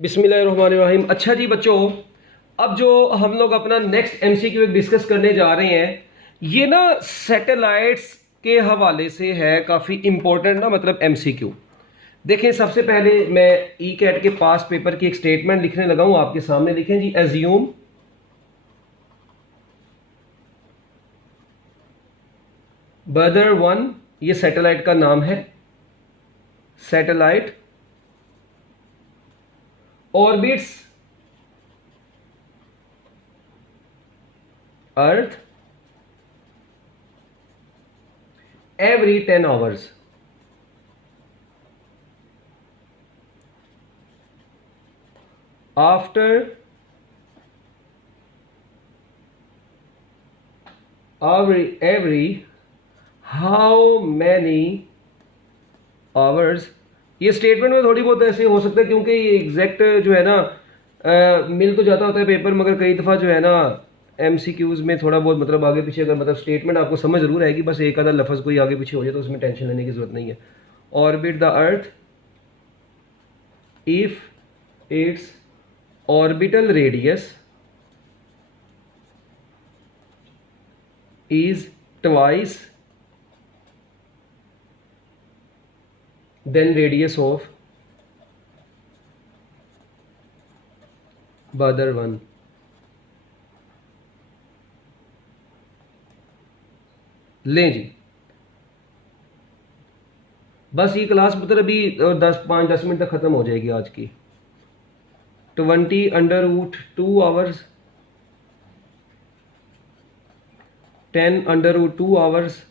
बिस्मिल्लाहिर्रहमानिर्रहीम। अच्छा जी बच्चों, अब जो हम लोग अपना नेक्स्ट एमसीक्यू एक डिस्कस करने जा रहे हैं, ये ना सैटेलाइट्स के हवाले से है, काफ़ी इंपॉर्टेंट ना मतलब एमसीक्यू। देखें, सबसे पहले मैं ई कैट के पास पेपर की एक स्टेटमेंट लिखने लगा हूं, आपके सामने लिखें जी। एज्यूम बदर वन, ये सैटेलाइट का नाम है। Satellite orbits earth every 10 hours. After every how many hours, ये स्टेटमेंट में थोड़ी बहुत ऐसे हो सकता है क्योंकि ये एग्जैक्ट जो है ना मिल तो जाता होता है पेपर, मगर कई दफ़ा जो है ना एमसीक्यूज में थोड़ा बहुत मतलब आगे पीछे, अगर मतलब स्टेटमेंट आपको समझ जरूर आएगी, बस एक आधा लफ्ज़ कोई आगे पीछे हो जाए तो उसमें टेंशन लेने की जरूरत नहीं है। Orbit the earth if its orbital radius is twice than radius of other one. लें जी, बस ये क्लास मतलब अभी 5-10 मिनट तक ख़त्म हो जाएगी आज की। 20√2 आवर्स, 10√2 आवर्स,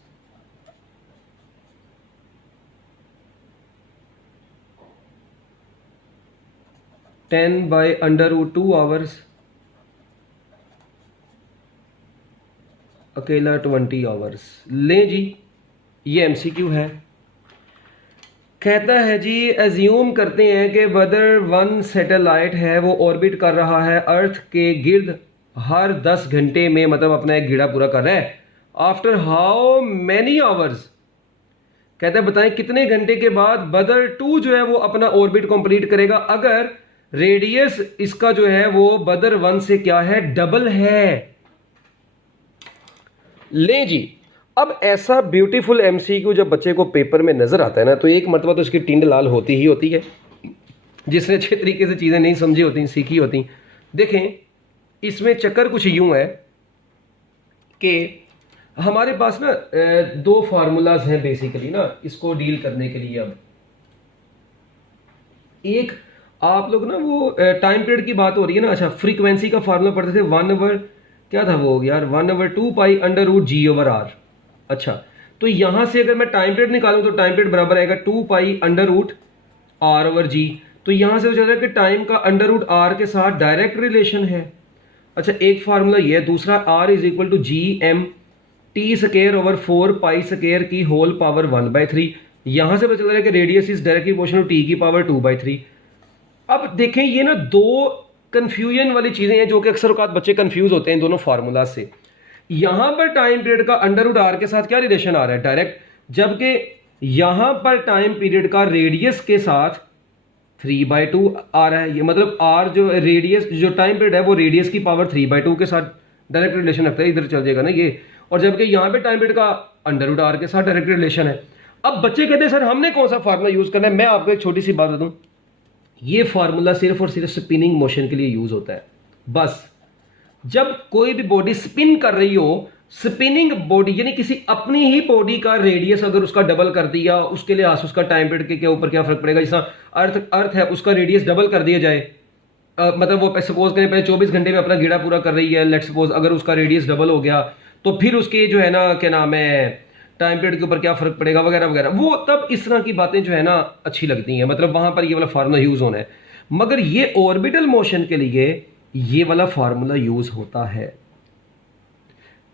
10/√2 आवर्स, अकेला 20 आवर्स। लें जी, ये एमसीक्यू है। कहता है जी, एज्यूम करते हैं कि वदर वन सैटेलाइट है वो ऑर्बिट कर रहा है अर्थ के गिर्द हर 10 घंटे में, मतलब अपना एक गिरा पूरा कर रहा है। आफ्टर हाउ मैनी आवर्स, कहता है बताएं कितने घंटे के बाद बदर टू जो है वो अपना ऑर्बिट कंप्लीट करेगा, अगर रेडियस इसका जो है वो बदर वन से क्या है, डबल है। ले जी, अब ऐसा ब्यूटीफुल एमसीक्यू जब बच्चे को पेपर में नजर आता है ना, तो एक मरतबा तो उसकी टिंड लाल होती ही होती है, जिसने अच्छे तरीके से चीजें नहीं समझी होती, सीखी होती। देखें, इसमें चक्कर कुछ यूं है कि हमारे पास ना दो फार्मूलाज हैं बेसिकली ना इसको डील करने के लिए। अब एक आप लोग ना वो टाइम पीरियड की बात हो रही है ना, अच्छा फ्रीक्वेंसी का फार्मूला पढ़ते थे, 1/, क्या था वो यार, 1/2 पाई अंडर रूट G/R। अच्छा, तो यहां से अगर मैं टाइम पीरियड निकालूं तो टाइम पीरियड बराबर आएगा 2 पाई अंडर रूट R/G। तो यहां से चल रहा है कि टाइम का अंडर रूट R के साथ डायरेक्ट रिलेशन है। अच्छा, एक फार्मूला ये है। दूसरा, R is equal to GM/T² / 4 pi की होल पावर 1/3। यहां से पता चल रहा है कि radius is directly proportional to T की पावर 2/3। अब देखें, ये ना दो कंफ्यूजन वाली चीजें हैं जो कि अक्सर औकात बच्चे कंफ्यूज होते हैं इन दोनों फार्मूला से। यहां पर टाइम पीरियड का अंडर रूट R के साथ क्या रिलेशन आ रहा है, डायरेक्ट, जबकि यहां पर टाइम पीरियड का रेडियस के साथ 3/2 आ रहा है। ये मतलब R जो रेडियस, जो टाइम पीरियड है वो रेडियस की पावर 3/2 के साथ डायरेक्ट रिलेशन रखता है, इधर चल जाएगा ना ये। और जबकि यहां पे टाइम पीरियड का अंडर रूट R के साथ डायरेक्ट रिलेशन है। अब बच्चे कहते हैं सर हमने कौन सा फार्मूला यूज करना है। मैं आपको एक छोटी सी बात बता दूं, ये फार्मूला सिर्फ और सिर्फ स्पिनिंग मोशन के लिए यूज होता है। बस जब कोई भी बॉडी स्पिन कर रही हो, स्पिनिंग बॉडी यानी किसी अपनी ही बॉडी का रेडियस अगर उसका डबल कर दिया, उसके लिए उसका टाइम पीरियड के ऊपर क्या फर्क पड़ेगा। जैसा अर्थ है, उसका रेडियस डबल कर दिया जाए, मतलब वो सपोज करें पहले 24 घंटे में अपना गेड़ा पूरा कर रही है, लेट्स सपोज अगर उसका रेडियस डबल हो गया तो फिर उसके जो है ना क्या नाम है टाइम पीरियड के ऊपर क्या फर्क पड़ेगा वगैरह वगैरह, वो तब इस तरह की बातें जो है ना अच्छी लगती हैं, मतलब वहां पर ये वाला फार्मूला यूज होना है। मगर ये ऑर्बिटल मोशन के लिए ये वाला फार्मूला यूज होता है।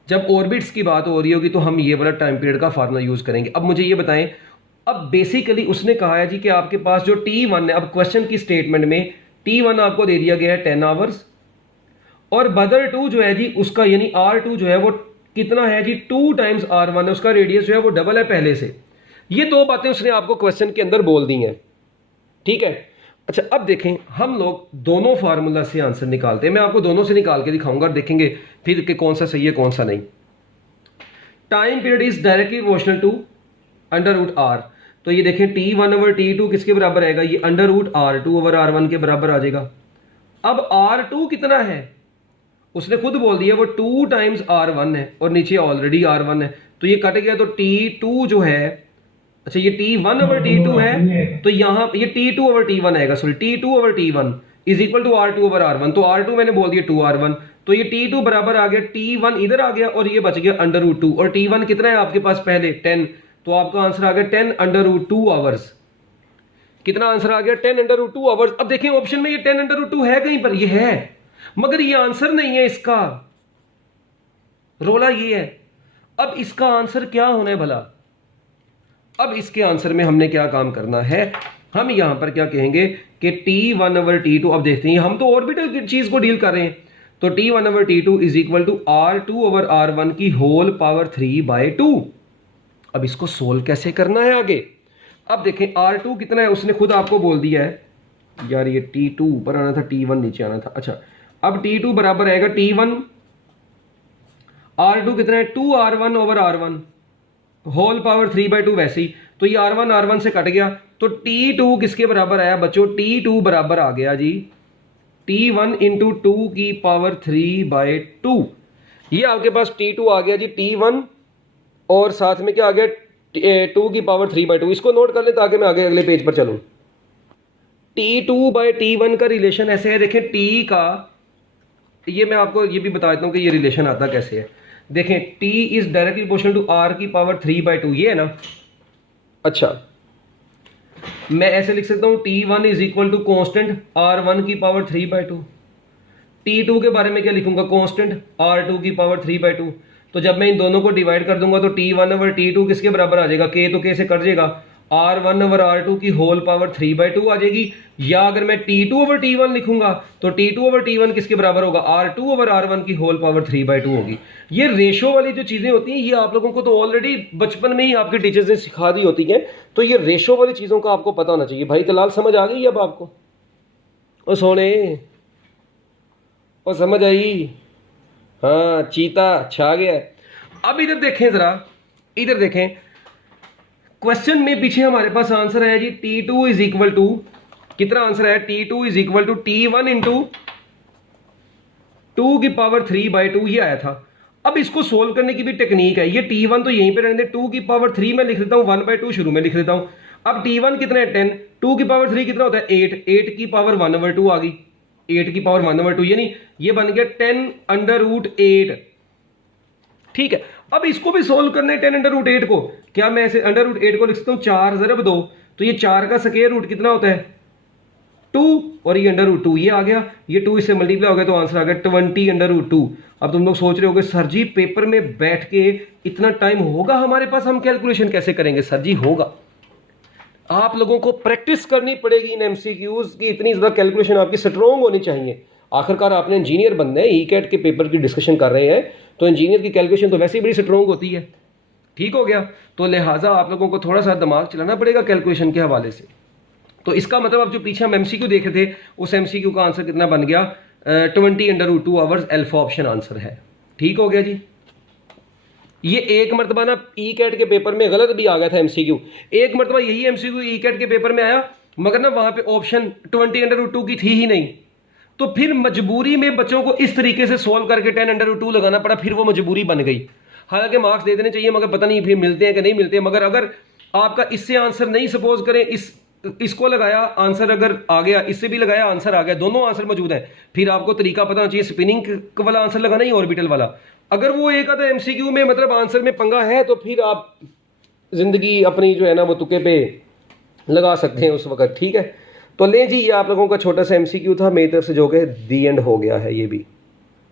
जब ऑर्बिट्स की बात हो रही होगी तो हम ये वाला टाइम पीरियड का फार्मूला यूज करेंगे। अब मुझे ये बताएं, अब बेसिकली उसने कहा है जी कि आपके पास जो T1 है, अब क्वेश्चन की स्टेटमेंट में T1 आपको दे दिया गया है 10 आवर्स, और बदर टू जो है जी उसका यानी R2 जो है वो कितना है जी, 2 टाइम्स R1 है, उसका रेडियस जो है वो डबल है पहले से। ये दो बातें उसने आपको क्वेश्चन के अंदर बोल दी हैं, ठीक है। अच्छा अब देखें, हम लोग दोनों फार्मूला से आंसर निकालते हैं। मैं आपको दोनों से निकाल के दिखाऊंगा, देखेंगे फिर कि कौन सा सही है कौन सा नहीं। Time period is directly proportional to under root R. तो ये देखें T1 ओवर T2 किसके बराबर आएगा, ये under root R2 over R1 के बराबर आ जाएगा। अब R2 कितना है, उसने खुद बोल दिया वो 2 टाइम्स R1 है और नीचे ऑलरेडी R1 है, तो ये कट गया। तो T2 जो है, अच्छा ये T1 ओवर T2 है, तो यहां ये T2 ओवर T1 आएगा, sorry T2 over T1 is equal to R2 over R1। तो R2 मैंने बोल दिया 2R1, तो ये T2 बराबर आ गया, T1 इधर आ गया और ये बच गया अंडर रूट 2। और T1 कितना है आपके पास पहले 10, तो आपका आंसर आ गया 10 अंडर रूट 2 आवर्स। कितना आंसर आ गया, 10 अंडर रूट 2 आवर्स। अब देखें ऑप्शन में ये 10 अंडर रूट 2 है कहीं पर, ये है मगर ये आंसर नहीं है, इसका रोला ये है। अब इसका आंसर क्या होना है भला, अब इसके आंसर में हमने क्या काम करना है, हम यहां पर क्या कहेंगे कि T1 ओवर T2, अब देखते हैं हम तो ऑर्बिटल चीज को डील कर रहे हैं, तो T1 over T2 is equal to R2 over R1 की होल पावर 3/2। अब इसको सोल्व कैसे करना है आगे, अब देखें R2 कितना है, उसने खुद आपको बोल दिया है यार, ये T2 ऊपर आना था, T1 नीचे आना था। अच्छा अब T2 बराबर आएगा T1, R2 कितना है 2R1 over R1 whole power 3/2 वैसे ही, तो ये R1 से कट गया, तो T2 किसके बराबर आया बच्चों, T2 बराबर आ गया जी T1 इंटू 2 की पावर 3/2। ये आपके पास T2 आ गया जी T1 और साथ में क्या आ गया 2 की पावर 3/2। इसको नोट कर ले ताकि मैं आगे अगले पेज पर चलूं। T2 बाई T1 का रिलेशन ऐसे है, देखें T का, ये मैं आपको ये भी बता देता हूं कि ये रिलेशन आता कैसे है। देखें T is directly proportional to R की पावर 3/2, ये है ना। अच्छा मैं ऐसे लिख सकता हूं T1 is equal to constant R1 की पावर 3/2। T2 के बारे में क्या लिखूंगा, कॉन्स्टेंट R2 की पावर 3/2। तो जब मैं इन दोनों को डिवाइड कर दूंगा तो T1 ओवर T2 किसके बराबर आ जाएगा, K तो K से कट जाएगा, R1 ओवर R2 की होल पावर 3/2 आ जाएगी। या अगर मैं T2 ओवर T1 लिखूंगा तो T2 ओवर T1 किसके बराबर होगा, R2 ओवर R1 की होल पावर 3/2 होगी। ये रेशो वाली जो चीजें होती हैं ये आप लोगों को तो ऑलरेडी बचपन में ही आपके टीचर्स ने सिखा दी होती हैं, तो ये रेशो वाली चीजों का आपको पता होना चाहिए। भाई तलाल समझ आ गई अब आपको, ओ सोने ओ समझ आई, हाँ चीता छा गया। अब इधर देखें जरा, इधर देखें क्वेश्चन में पीछे हमारे पास आंसर है जी T2 इज इक्वल टू, कितना आंसर है, T2 is equal to T1 into 2 की पावर 3/2 ये आया था। अब इसको सोल्व करने की भी टेक्निक है, ये T1 तो यहीं पे रहने दे, 2 की पावर 3 में लिख देता हूं, 1/2 शुरू में लिख देता हूं। अब T1 कितना है 10, 2 की पावर 3 कितना होता है 8, 8 की पावर 1/2 आ गई, 8 की पावर 1/2 यानी ये बन गया 10 अंडर रूट 8। ठीक है, अब इसको भी सोल्व करना है 10 अंडर रूट 8 को, क्या मैं ऐसे अंडर रूट 8 को लिख सकता हूं 4 ज़रब 2, तो ये 4 का स्क्वायर रूट कितना होता है 2 और ये अंडर रूट 2 ये आ गया, ये 2 इससे मल्टीप्लाई हो गया तो आंसर आ गया 20 अंडर रूट 2। अब तुम लोग सोच रहे होगे सर जी पेपर में बैठ के इतना टाइम होगा हमारे पास, हम कैलकुलेशन कैसे करेंगे, सर जी होगा, आप लोगों को प्रैक्टिस करनी पड़ेगी इन एमसीक्यूज की, इतनी ज़्यादा कैलकुलेशन आपकी स्ट्रॉन्ग होनी चाहिए। आखिरकार आपने इंजीनियर बनना है, ई-कैट के पेपर की डिस्कशन कर रहे हैं तो इंजीनियर की कैलकुलेशन तो वैसे ही बड़ी स्ट्रॉन्ग होती है। ठीक हो गया, तो लिहाजा आप लोगों को थोड़ा सा दिमाग चलाना पड़ेगा कैलकुलेशन के हवाले से। तो इसका मतलब अब जो पीछे हम एमसीक्यू देख रहे थे उस एमसीक्यू का आंसर कितना बन गया 20 under root 2 hours, alpha option answer है। ठीक हो गया जी। ये एक मरतबा ना ई-कैट के पेपर में गलत भी आ गया था एमसीक्यू, एक मरतबा यही एमसीक्यू ई-कैट के पेपर में आया मगर ना वहां पे ऑप्शन 20 अंडर रूट 2 की थी ही नहीं, तो फिर मजबूरी में बच्चों को इस तरीके से सोल्व करके 10 अंडर रूट 2 लगाना पड़ा, फिर वो मजबूरी बन गई। हालांकि मार्क्स दे देने चाहिए मगर पता नहीं फिर मिलते हैं कि नहीं मिलते, मगर अगर आपका इससे आंसर नहीं सपोज करें इसको लगाया आंसर अगर आ गया, इससे भी लगाया आंसर आ गया, दोनों आंसर मौजूद है, फिर आपको तरीका पता होना चाहिए स्पिनिंग वाला आंसर लगाना ही ऑर्बिटल वाला। अगर वो एक आधा एमसीक्यू में मतलब आंसर में पंगा है तो फिर आप जिंदगी अपनी जो है ना वो तुक्के पे लगा सकते हैं उस वक्त। ठीक है, तो ले जी ये आप लोगों का छोटा सा एमसीक्यू था मेरी तरफ से जो कि दी एंड हो गया है ये भी।